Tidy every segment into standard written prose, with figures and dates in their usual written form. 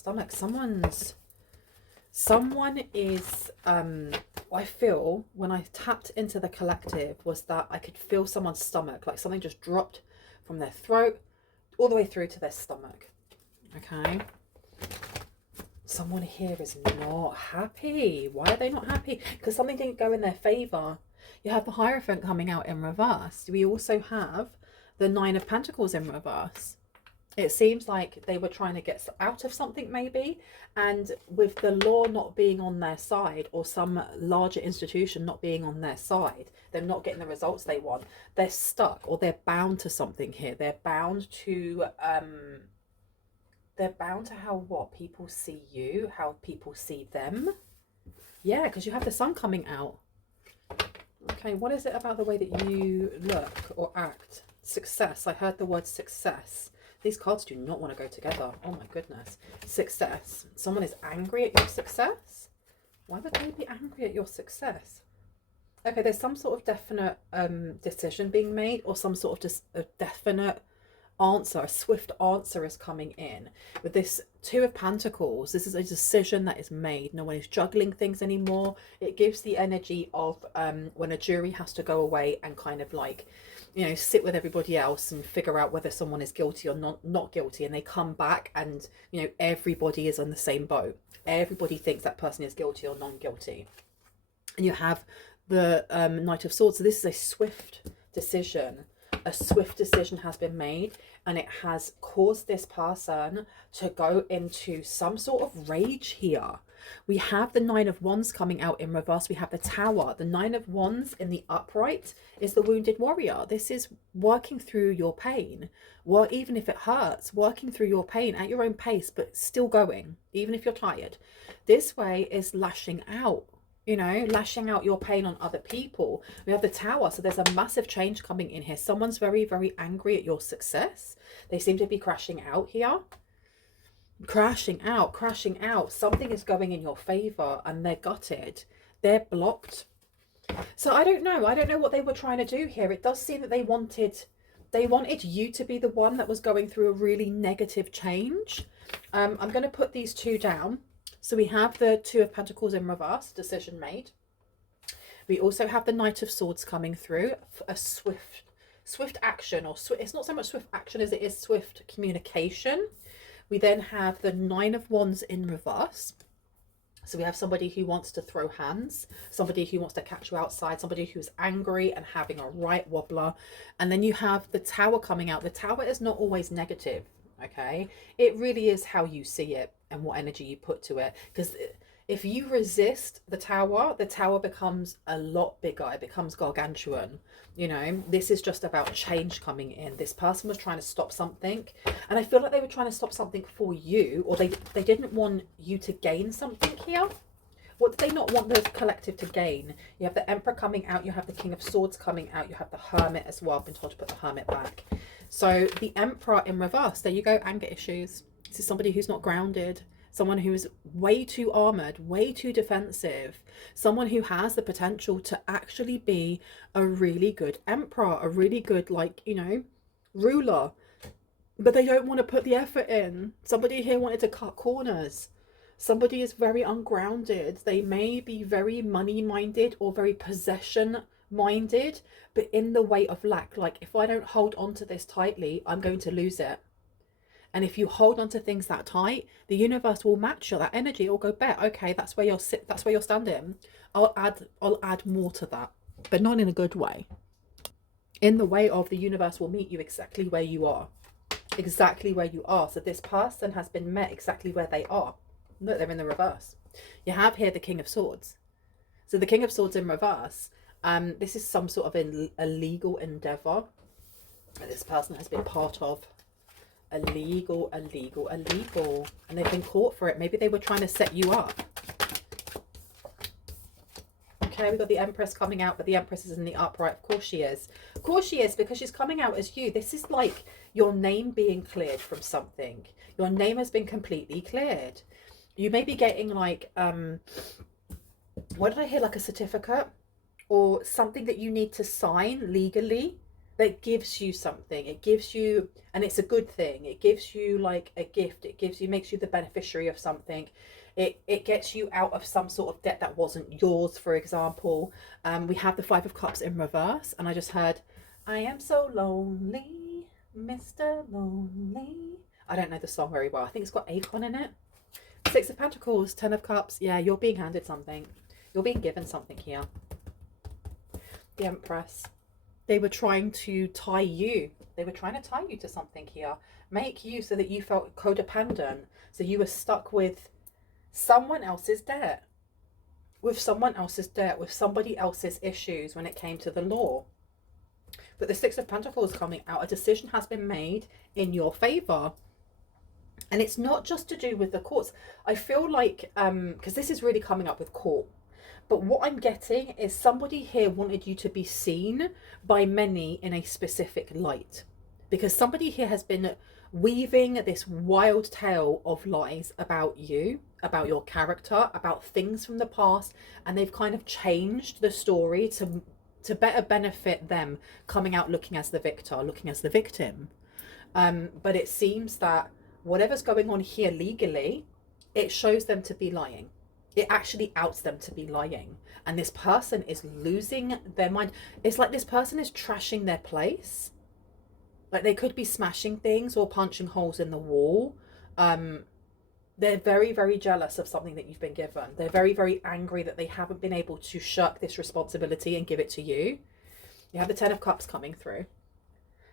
stomach. Someone is, I feel when I tapped into the collective was that I could feel someone's stomach, like something just dropped from their throat all the way through to their stomach. Okay. Someone here is not happy. Why are they not happy? Because something didn't go in their favor. You have the Hierophant coming out in reverse. We also have the Nine of Pentacles in reverse. It seems like they were trying to get out of something maybe, and with the law not being on their side, or some larger institution not being on their side, they're not getting the results they want, they're stuck, or they're bound to something here. They're bound to how what people see you, how people see them. Yeah, because you have the sun coming out. Okay, what is it about the way that you look or act? Success. I heard the word success. These cards do not want to go together. Oh my goodness. Success. Someone is angry at your success? Why would they be angry at your success? Okay, there's some sort of definite decision being made, or some sort of just a definite answer, a swift answer is coming in. With this Two of Pentacles, this is a decision that is made. No one is juggling things anymore. It gives the energy of when a jury has to go away and kind of like, you know, sit with everybody else and figure out whether someone is guilty or not guilty, and they come back and, you know, everybody is on the same boat. Everybody thinks that person is guilty or non-guilty. And you have the Knight of Swords. So this is a swift decision. A swift decision has been made, and it has caused this person to go into some sort of rage here. We have the Nine of Wands coming out in reverse. We have the Tower. The Nine of Wands in the upright is the wounded warrior. This is working through your pain. Well, even if it hurts, working through your pain at your own pace, but still going, even if you're tired. This way is lashing out. You know, lashing out your pain on other people. We have the Tower, so there's a massive change coming in here. Someone's very, very angry at your success. They seem to be crashing out here. Crashing out, crashing out. Something is going in your favor, and they're gutted. They're blocked. So I don't know. I don't know what they were trying to do here. It does seem that they wanted you to be the one that was going through a really negative change. I'm going to put these two down. So we have the Two of Pentacles in reverse, decision made. We also have the Knight of Swords coming through, a swift action, or it's not so much swift action as it is swift communication. We then have the Nine of Wands in reverse. So we have somebody who wants to throw hands, somebody who wants to catch you outside, somebody who's angry and having a right wobbler. And then you have the Tower coming out. The Tower is not always negative. Okay, it really is how you see it and what energy you put to it. Because if you resist the Tower becomes a lot bigger. It becomes gargantuan. You know, this is just about change coming in. This person was trying to stop something, and I feel like they were trying to stop something for you, or they didn't want you to gain something here. What do they not want the collective to gain? You have the Emperor coming out, you have the King of Swords coming out, you have the Hermit as well. I've been told to put the Hermit back. So the Emperor in reverse, there you go, anger issues. This is somebody who's not grounded, someone who is way too armored, way too defensive, someone who has the potential to actually be a really good emperor, a really good, like, you know, ruler, but they don't want to put the effort in. Somebody here wanted to cut corners. Somebody is very ungrounded. They may be very money minded or very possession minded, but in the way of lack. Like, if I don't hold on to this tightly, I'm going to lose it. And if you hold on to things that tight, the universe will match that energy. It'll go, bet, okay, that's where you're standing. I'll add more to that, but not in a good way. In the way of the universe will meet you exactly where you are. Exactly where you are. So this person has been met exactly where they are. Look, they're in the reverse. You have here the King of Swords. So the King of Swords in reverse. This is some sort of a legal endeavor that this person has been part of. Illegal, and they've been caught for it. Maybe they were trying to set you up. Okay, we've got the Empress coming out, but the Empress is in the upright. Of course she is. Of course she is, because she's coming out as you. This is like your name being cleared from something. Your name has been completely cleared. You may be getting like, what did I hear? Like a certificate or something that you need to sign legally. that gives you something. It gives you, and it's a good thing. It gives you like a gift. It gives you, makes you the beneficiary of something. It gets you out of some sort of debt that wasn't yours, for example. We have the Five of Cups in reverse, and I just heard, I am so lonely, Mr. Lonely. I don't know the song very well. I think it's got Akon in it. Six of Pentacles, Ten of Cups. Yeah, you're being handed something. You're being given something here. The Empress. They were trying to tie you. They were trying to tie you to something here. Make you so that you felt codependent. So you were stuck with someone else's debt. With someone else's debt. With somebody else's issues when it came to the law. But the Six of Pentacles coming out. A decision has been made in your favour. And it's not just to do with the courts. I feel like, because this is really coming up with court. But what I'm getting is somebody here wanted you to be seen by many in a specific light. Because somebody here has been weaving this wild tale of lies about you, about your character, about things from the past. And they've kind of changed the story to better benefit them, coming out looking as the victor, looking as the victim. But it seems that whatever's going on here legally, it shows them to be lying. It actually outs them to be lying. And this person is losing their mind. It's like this person is trashing their place. Like they could be smashing things or punching holes in the wall. They're very, very jealous of something that you've been given. They're very, very angry that they haven't been able to shirk this responsibility and give it to you. You have the Ten of Cups coming through.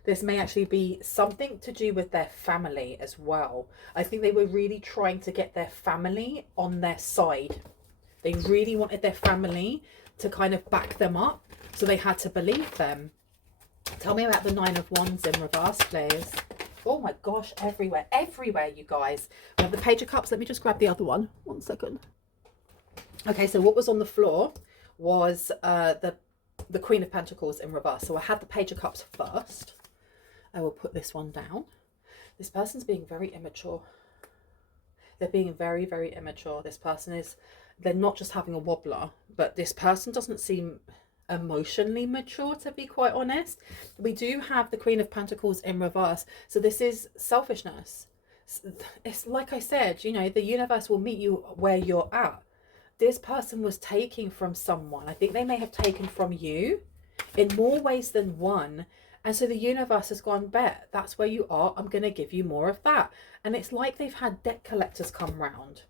This may actually be something to do with their family as well. I think they were really trying to get their family on their side. They really wanted their family to kind of back them up. So they had to believe them. Tell me about the Nine of Wands in reverse, please. Oh my gosh, everywhere. Everywhere, you guys. We have the Page of Cups. Let me just grab the other one. 1 second. Okay, so what was on the floor was the Queen of Pentacles in reverse. So I had the Page of Cups first. I will put this one down. This person's being very immature. They're being very, very immature. This person is, they're not just having a wobbler, but this person doesn't seem emotionally mature, to be quite honest. We do have the Queen of Pentacles in reverse. So this is selfishness. It's like I said, you know, the universe will meet you where you're at. This person was taking from someone. I think they may have taken from you in more ways than one. And so the universe has gone, bet, that's where you are. I'm going to give you more of that. And it's like they've had debt collectors come round.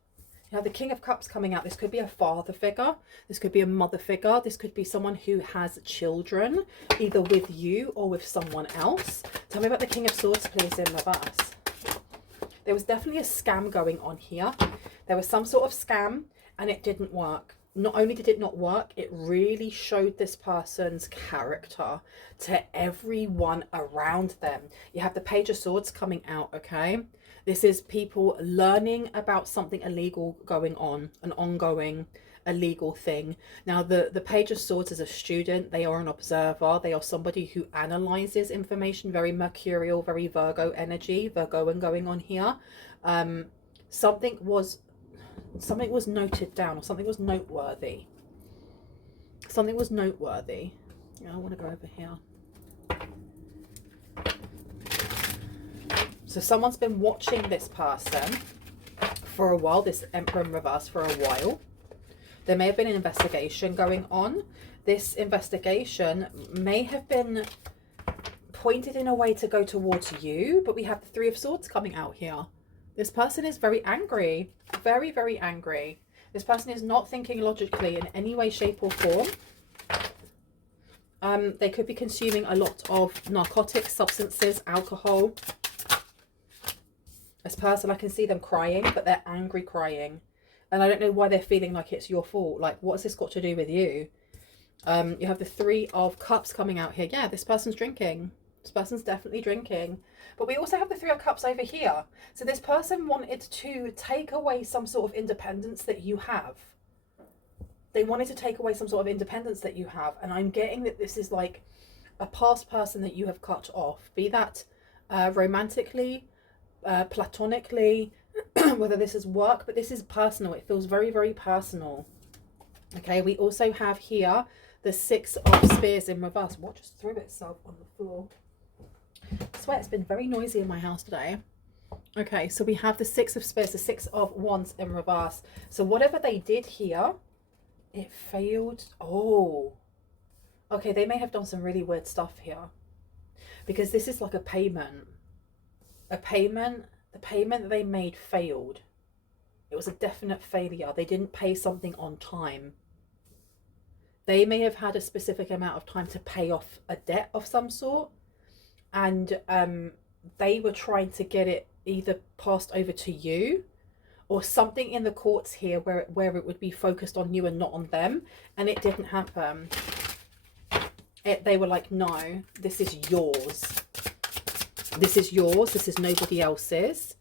You have the King of Cups coming out. This could be a father figure. This could be a mother figure. This could be someone who has children, either with you or with someone else. Tell me about the King of Swords, please, in reverse. There was definitely a scam going on here. There was some sort of scam and it didn't work. Not only did it not work, it really showed this person's character to everyone around them. You have the Page of Swords coming out, okay? This is people learning about something illegal going on, an ongoing illegal thing. Now, the Page of Swords is a student. They are an observer. They are somebody who analyzes information, very mercurial, very Virgo energy, Virgoan going on here. Something was noted down, or something was noteworthy. Something was noteworthy. Yeah, I want to go over here. So someone's been watching this person for a while, this Emperor in reverse for a while. There may have been an investigation going on. This investigation may have been pointed in a way to go towards you, but we have the Three of Swords coming out here. This person is very angry, very, very angry. This person is not thinking logically in any way, shape or form. They could be consuming a lot of narcotics, substances, alcohol. This person, I can see them crying, but they're angry crying. And I don't know why they're feeling like it's your fault. Like, what's this got to do with you? You have the Three of Cups coming out here. Yeah, this person's drinking. This person's definitely drinking. But we also have the Three of Cups over here. So this person wanted to take away some sort of independence that you have. They wanted to take away some sort of independence that you have. And I'm getting that this is like a past person that you have cut off. Be that romantically, platonically, whether this is work, but this is personal. It feels very, very personal. Okay, we also have here The Six of Spears in reverse. What just threw itself on the floor? I swear it's been very noisy in my house today. Okay, so we have the Six of Spears, the Six of Wands in reverse. So whatever they did here, it failed. Oh, okay, they may have done some really weird stuff here, because this is like a payment. The payment they made failed. It was a definite failure. They didn't pay something on time. They may have had a specific amount of time to pay off a debt of some sort, and they were trying to get it either passed over to you or something in the courts here where it would be focused on you and not on them, and it didn't happen. They were like, no, this is yours. This is yours. This is nobody else's.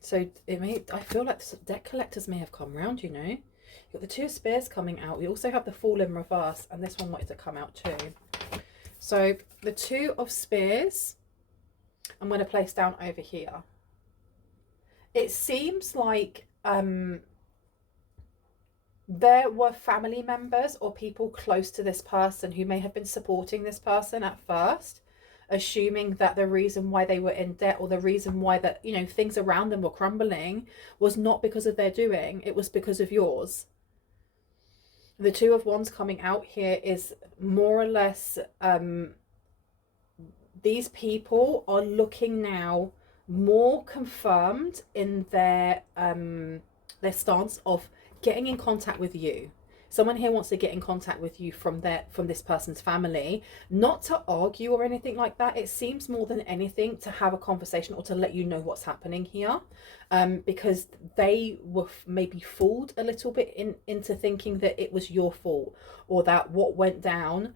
So I feel like debt collectors may have come round, you know. You've got the Two of Spears coming out. We also have the Fool in reverse, and this one wanted to come out too. So the Two of Spears, I'm going to place down over here. It seems like there were family members or people close to this person who may have been supporting this person at first, assuming that the reason why they were in debt, or the reason why that, you know, things around them were crumbling, was not because of their doing, it was because of yours. The Two of Wands coming out here is more or less, these people are looking now more confirmed in their stance of getting in contact with you. Someone here wants to get in contact with you from this person's family, not to argue or anything like that. It seems more than anything to have a conversation or to let you know what's happening here, because they were maybe fooled a little bit into thinking that it was your fault, or that what went down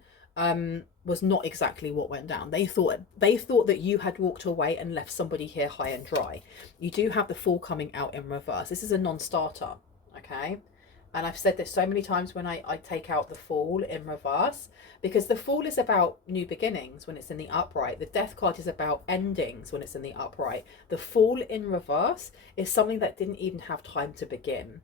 was not exactly what went down. They thought that you had walked away and left somebody here high and dry. You do have the Fool coming out in reverse. This is a non-starter, okay? And I've said this so many times when I take out the Fool in reverse, because the Fool is about new beginnings when it's in the upright. The Death card is about endings when it's in the upright. The Fool in reverse is something that didn't even have time to begin.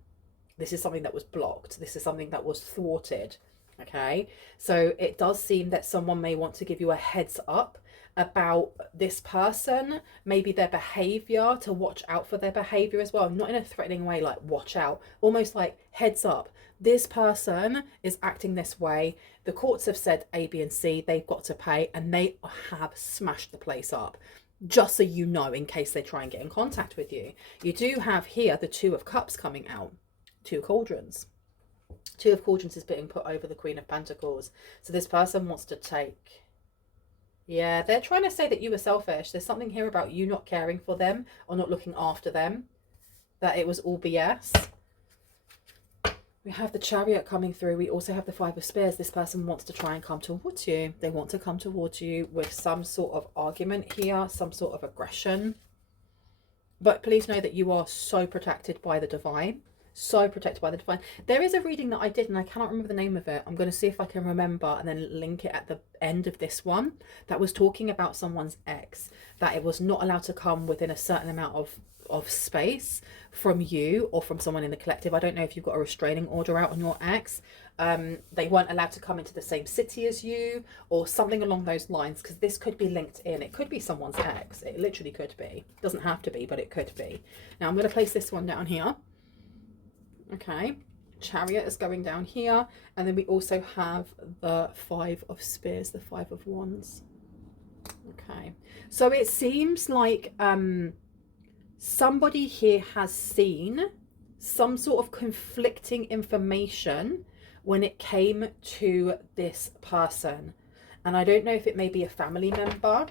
This is something that was blocked. This is something that was thwarted. Okay, so it does seem that someone may want to give you a heads up about this person, maybe their behavior, to watch out for their behavior as well, not in a threatening way, like watch out, almost like heads up, this person is acting this way. The courts have said A, B and C, they've got to pay, and they have smashed the place up, just so you know, in case they try and get in contact with you. You do have here the Two of Cups coming out, Two Cauldrons. Two of Cauldrons is being put over the Queen of Pentacles. So this person wants to take, yeah, they're trying to say that you were selfish. There's something here about you not caring for them or not looking after them, that it was all BS. We have the Chariot coming through. We also have the Five of Spears. This person wants to try and come towards you. They want to come towards you with some sort of argument here, some sort of aggression. But please know that you are so protected by the divine. So protected by the divine. There is a reading that I did, and I cannot remember the name of it. I'm going to see if I can remember and then link it at the end of this one, that was talking about someone's ex, that it was not allowed to come within a certain amount of space from you or from someone in the collective. I don't know if you've got a restraining order out on your ex. They weren't allowed to come into the same city as you or something along those lines, because this could be linked in. It could be someone's ex. It literally could be. It doesn't have to be, but it could be. Now I'm going to place this one down here. Okay, Chariot is going down here, and then we also have the Five of Spears, the Five of Wands. Okay, so it seems like somebody here has seen some sort of conflicting information when it came to this person, and I don't know if it may be a family member.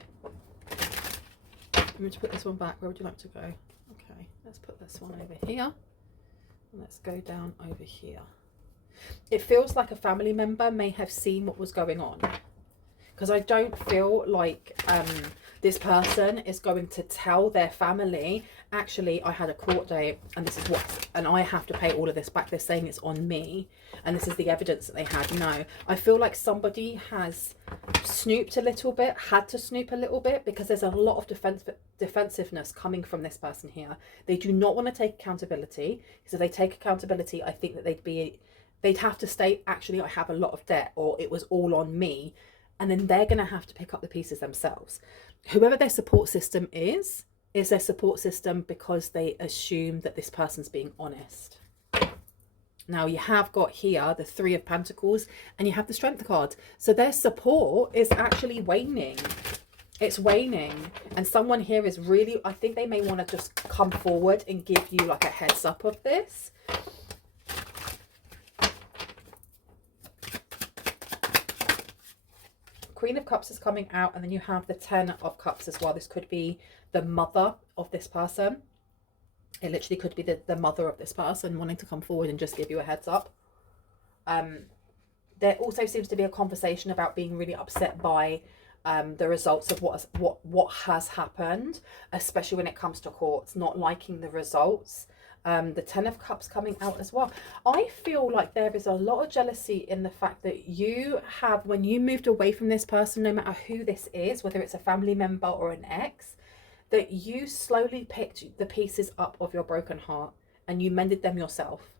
I'm going to put this one back. Where would you like to go? Okay, let's put this one over here. Let's go down over here. It feels like a family member may have seen what was going on, because I don't feel like this person is going to tell their family, actually, I had a court date and this is what, and I have to pay all of this back. They're saying it's on me and this is the evidence that they had. No, I feel like somebody has snooped a little bit, had to snoop a little bit, because there's a lot of defensiveness coming from this person here. They do not want to take accountability, because if they take accountability, I think that they'd be They'd have to state, actually, I have a lot of debt, or it was all on me. And then they're going to have to pick up the pieces themselves. Whoever their support system is their support system because they assume that this person's being honest. Now you have got here the Three of Pentacles and you have the Strength card. So their support is actually waning. It's waning. And someone here is really, I think they may want to just come forward and give you like a heads up of this. Queen of Cups is coming out, and then you have the Ten of Cups as well. This could be the mother of this person. It literally could be the mother of this person wanting to come forward and just give you a heads up. There also seems to be a conversation about being really upset by the results of what has happened, especially when it comes to courts, not liking the results. The Ten of Cups coming out as well. I feel like there is a lot of jealousy in the fact that you have, when you moved away from this person, no matter who this is, whether it's a family member or an ex, that you slowly picked the pieces up of your broken heart and you mended them yourself.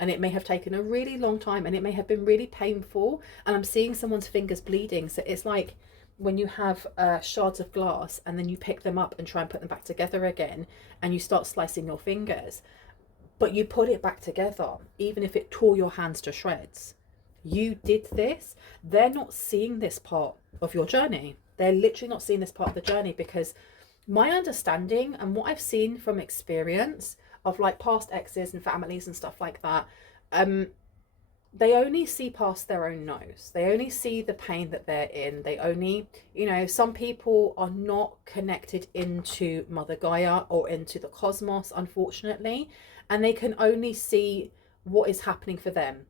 And it may have taken a really long time and it may have been really painful. And I'm seeing someone's fingers bleeding. So it's like when you have shards of glass and then you pick them up and try and put them back together again and you start slicing your fingers. But you put it back together, even if it tore your hands to shreds. You did this. They're not seeing this part of your journey. They're literally not seeing this part of the journey, because my understanding and what I've seen from experience of like past exes and families and stuff like that, they only see past their own nose. They only see the pain that they're in. They only, you know, some people are not connected into Mother Gaia or into the cosmos, unfortunately. And they can only see what is happening for them.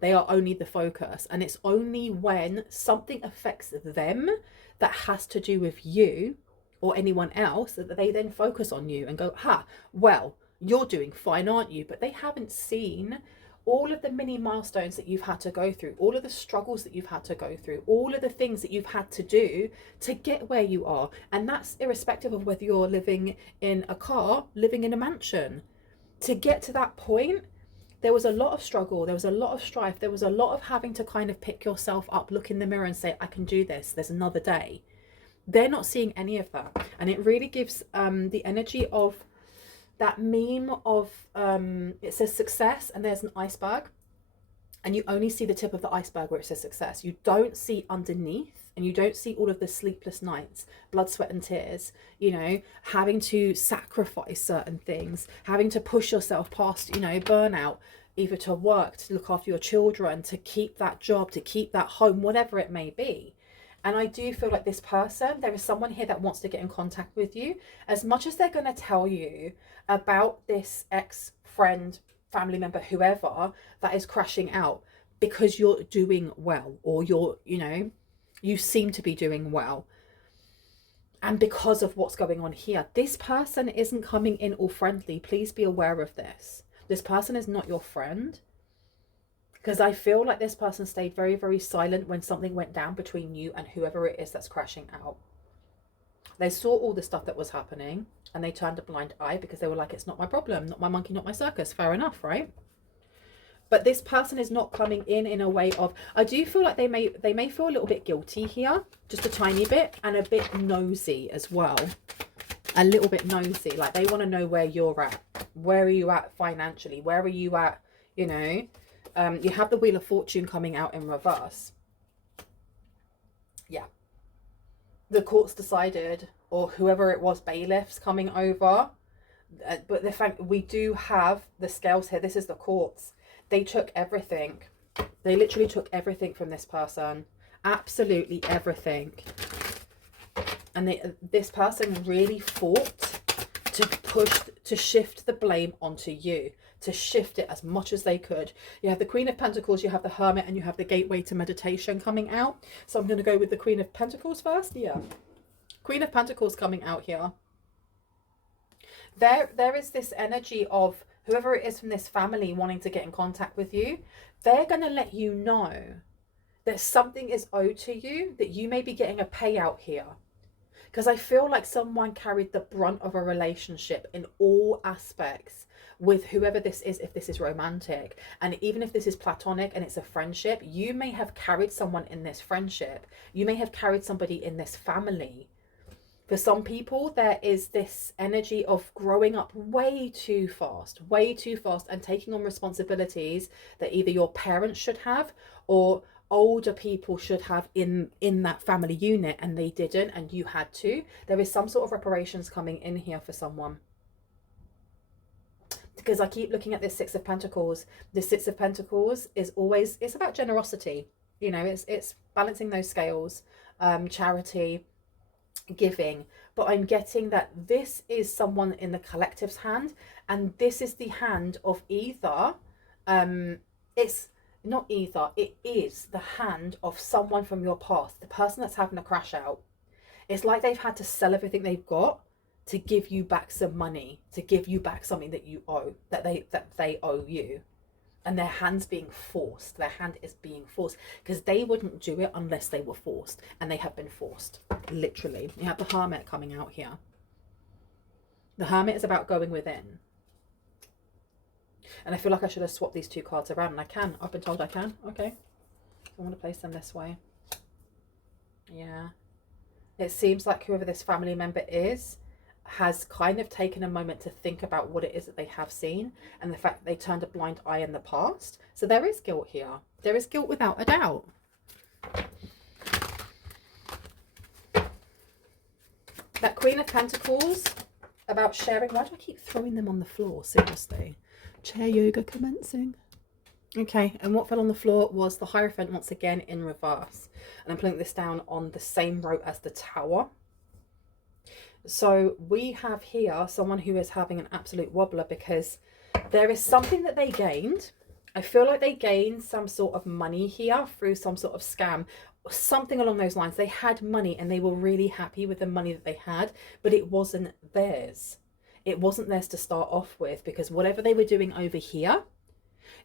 They are only the focus. And it's only when something affects them that has to do with you or anyone else that they then focus on you and go, well, you're doing fine, aren't you? But they haven't seen all of the mini milestones that you've had to go through, all of the struggles that you've had to go through, all of the things that you've had to do to get where you are. And that's irrespective of whether you're living in a car, living in a mansion. To get to that point, there was a lot of struggle, there was a lot of strife, there was a lot of having to kind of pick yourself up, look in the mirror and say, I can do this, there's another day. They're not seeing any of that. And it really gives the energy of that meme of, it says success and there's an iceberg. And you only see the tip of the iceberg where it says success. You don't see underneath, and you don't see all of the sleepless nights, blood, sweat and tears, you know, having to sacrifice certain things, having to push yourself past, you know, burnout, either to work, to look after your children, to keep that job, to keep that home, whatever it may be. And I do feel like this person, there is someone here that wants to get in contact with you. As much as they're going to tell you about this ex-friend, family member, whoever that is crashing out because you're doing well, or you're, you know, you seem to be doing well, and because of what's going on here, this person isn't coming in all friendly. Please be aware of this. This person is not your friend, because I feel like this person stayed very, very silent when something went down between you and whoever it is that's crashing out. They saw all the stuff that was happening and they turned a blind eye because they were like, it's not my problem, not my monkey, not my circus. Fair enough, right? But this person is not coming in a way of, I do feel like they may feel a little bit guilty here, just a tiny bit, and a bit nosy as well. A little bit nosy, like they want to know where you're at. Where are you at financially? Where are you at, you know? You have the Wheel of Fortune coming out in reverse. Yeah. The courts decided, or whoever it was, bailiffs coming over. But the fact, we do have the scales here. This is the courts. They took everything. They literally took everything from this person. Absolutely everything. And this person really fought to shift the blame onto you. To shift it as much as they could. You have the Queen of Pentacles, you have the Hermit, and you have the Gateway to Meditation coming out. So I'm going to go with the Queen of Pentacles first. Yeah. Queen of Pentacles coming out here. There is this energy of whoever it is from this family wanting to get in contact with you. They're going to let you know that something is owed to you, that you may be getting a payout here. Because I feel like someone carried the brunt of a relationship in all aspects with whoever this is, if this is romantic. And even if this is platonic and it's a friendship, you may have carried someone in this friendship. You may have carried somebody in this family. For some people, there is this energy of growing up way too fast, and taking on responsibilities that either your parents should have or older people should have in that family unit, and they didn't, and you had to. There is some sort of reparations coming in here for someone. Because I keep looking at this Six of Pentacles. The Six of Pentacles is always, it's about generosity. You know, it's balancing those scales, charity, giving. But I'm getting that this is someone in the collective's hand, and this is the hand of either, it's not either, it is the hand of someone from your past, the person that's having a crash out. It's like they've had to sell everything they've got to give you back some money, to give you back something that you owe, that they owe you. And their hand's being forced. Their hand is being forced because they wouldn't do it unless they were forced. And they have been forced, literally. You have the Hermit coming out here. The Hermit is about going within. And I feel like I should have swapped these two cards around. And I can. I've been told I can. Okay. I want to place them this way. Yeah. It seems like whoever this family member is has kind of taken a moment to think about what it is that they have seen and the fact that they turned a blind eye in the past. So there is guilt here. There is guilt without a doubt. That Queen of Pentacles, about sharing. Why do I keep throwing them on the floor? Seriously. Chair yoga commencing. Okay, and what fell on the floor was the Hierophant once again in reverse. And I'm putting this down on the same row as the Tower. So we have here someone who is having an absolute wobbler because there is something that they gained. I feel like they gained some sort of money here through some sort of scam, something along those lines. They had money and they were really happy with the money that they had, but it wasn't theirs. It wasn't theirs to start off with, because whatever they were doing over here,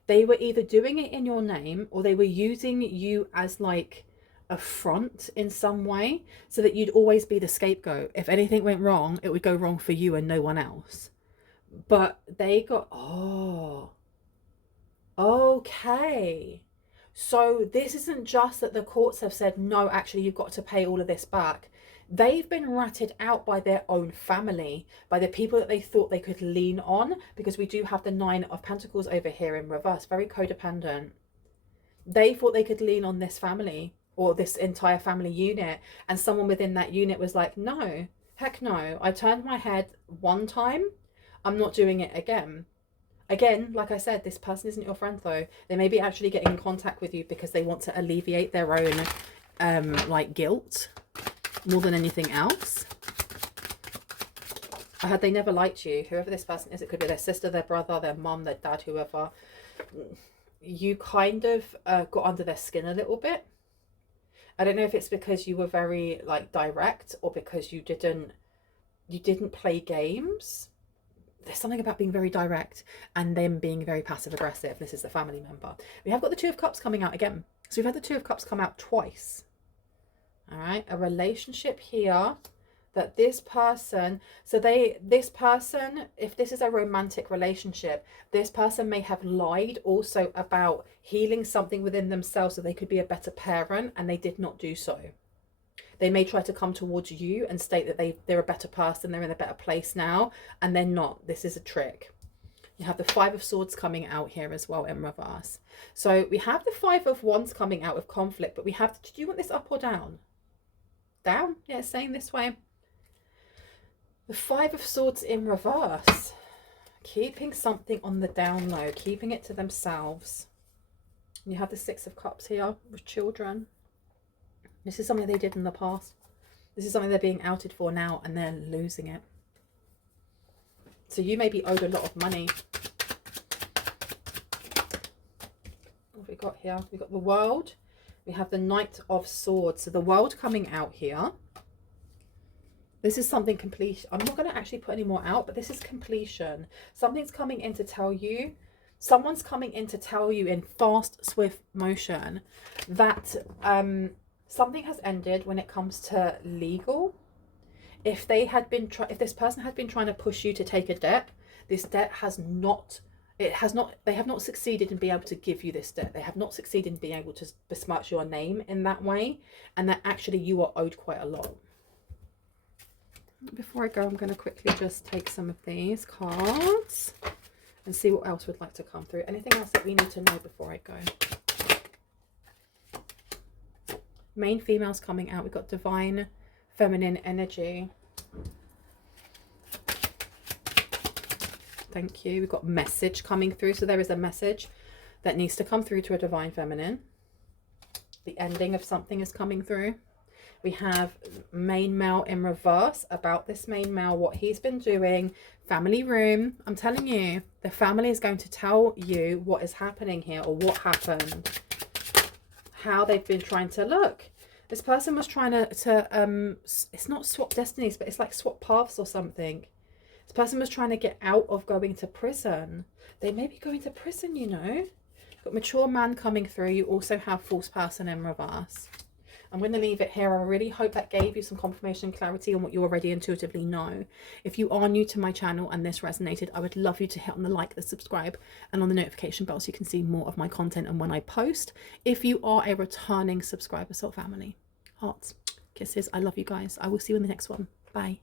they were either doing it in your name or they were using you as like a front in some way, so that you'd always be the scapegoat. If anything went wrong, it would go wrong for you and no one else. But they got, oh, okay. So this isn't just that the courts have said, no, actually, you've got to pay all of this back. They've been ratted out by their own family, by the people that they thought they could lean on, because we do have the Nine of Pentacles over here in reverse, very codependent. They thought they could lean on this family or this entire family unit, and someone within that unit was like, no, heck no, I turned my head one time, I'm not doing it again. Again, like I said, this person isn't your friend though. They may be actually getting in contact with you because they want to alleviate their own like guilt more than anything else. I heard they never liked you. Whoever this person is, it could be their sister, their brother, their mum, their dad, whoever. You kind of got under their skin a little bit. I don't know if it's because you were very like direct, or because you didn't play games. There's something about being very direct and them being very passive aggressive. This is the family member. We have got the Two of Cups coming out again. So we've had the Two of Cups come out twice. All right, a relationship here that this person, this person, if this is a romantic relationship, this person may have lied also about healing something within themselves so they could be a better parent, and they did not do so. They may try to come towards you and state that they're a better person, they're in a better place now, and they're not. This is a trick. You have the Five of Swords coming out here as well in reverse. So we have the Five of Wands coming out with conflict, but we have, do you want this up or down? Down? Yeah, it's saying this way. The Five of Swords in reverse. Keeping something on the down low, keeping it to themselves. You have the Six of Cups here with children. This is something they did in the past. This is something they're being outed for now, and they're losing it. So you may be owed a lot of money. What have we got here? We've got the World. We have the Knight of Swords. So the World coming out here. This is something complete. I'm not going to actually put any more out, but this is completion. Something's coming in to tell you. Someone's coming in to tell you in fast, swift motion that something has ended when it comes to legal. If they had been if this person had been trying to push you to take a debt, this debt has not, they have not succeeded in being able to give you this debt. They have not succeeded in being able to besmirch your name in that way, and that actually you are owed quite a lot. Before I go, I'm going to quickly just take some of these cards and see what else would like to come through. Anything else that we need to know before I go? Main females coming out. We've got divine feminine energy. Thank you. We've got message coming through. So there is a message that needs to come through to a divine feminine. The ending of something is coming through. We have main male in reverse. About this main male, what he's been doing. Family room. I'm telling you, the family is going to tell you what is happening here, or what happened. How they've been trying to look. This person was trying to it's not swap destinies, but it's like swap paths or something. This person was trying to get out of going to prison. They may be going to prison, you know. Got mature man coming through. You also have false person in reverse. I'm going to leave it here. I really hope that gave you some confirmation and clarity on what you already intuitively know. If you are new to my channel and this resonated, I would love you to hit on the like, the subscribe, and on the notification bell so you can see more of my content and when I post. If you are a returning subscriber, soul family, hearts, kisses, I love you guys. I will see you in the next one. Bye.